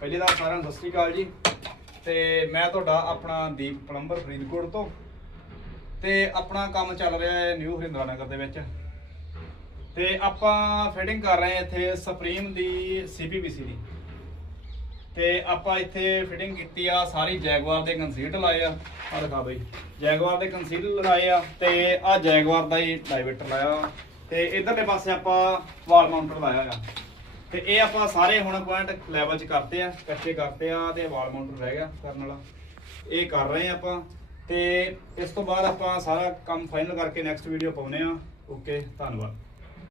ਪਹਿਲੇ ਤਾਂ ਸਾਰਿਆਂ ਨੂੰ ਸਤਿ ਸ਼੍ਰੀ ਅਕਾਲ ਜੀ। ਤੇ ਮੈਂ ਤੁਹਾਡਾ ਆਪਣਾ ਦੀਪ ਪਲੰਬਰ ਫਰੀਦਕੋਟ ਤੋਂ। ਤੇ ਆਪਣਾ ਕੰਮ ਚੱਲ ਰਿਹਾ ਹੈ ਨਿਊ ਹਰਿੰਦਰਾ ਨਗਰ ਦੇ ਵਿੱਚ। ਤੇ ਆਪਾਂ ਫਿਟਿੰਗ ਕਰ ਰਹੇ ਹਾਂ ਇੱਥੇ ਸੁਪਰੀਮ ਦੀ CPVC ਦੀ। ਤੇ ਆਪਾਂ ਇੱਥੇ ਫਿਟਿੰਗ ਕੀਤੀ ਆ ਸਾਰੀ ਜੈਗਵਾਰ ਦੇ ਕੰਸੀਲਡ ਲਾਏ ਆ ਦਿਖਾ ਬਈ, ਜੈਗਵਾਰ ਦੇ ਕੰਸੀਲਡ ਲਾਏ ਆ ਤੇ ਆ ਜੈਗਵਾਰ ਦਾ ਹੀ ਡਾਇਵਰਟਰ ਲਾਇਆ ਤੇ ਇਧਰਲੇ ਪਾਸੇ ਆਪਾਂ ਵਾਲ ਮਾਊਂਟਰ ਲਾਇਆ ਆ। ਤੇ ਇਹ ਆਪਾਂ ਸਾਰੇ ਹੁਣ ਪੁਆਇੰਟ ਲੈਵਲ 'ਚ ਕਰਤੇ ਆ, ਕੱਚੇ ਕਰਤੇ ਆ ਤੇ ਵਾਲ ਮਾਊਂਟਰ ਰਹਿ ਗਿਆ ਕਰਨ ਵਾਲਾ, ਇਹ ਕਰ ਰਹੇ ਆ ਆਪਾਂ। ਤੇ ਇਸ ਤੋਂ ਬਾਅਦ ਆਪਾਂ ਸਾਰਾ ਕੰਮ ਫਾਈਨਲ ਕਰਕੇ ਨੈਕਸਟ ਵੀਡੀਓ ਪਾਉਨੇ ਆ। ਓਕੇ, ਧੰਨਵਾਦ।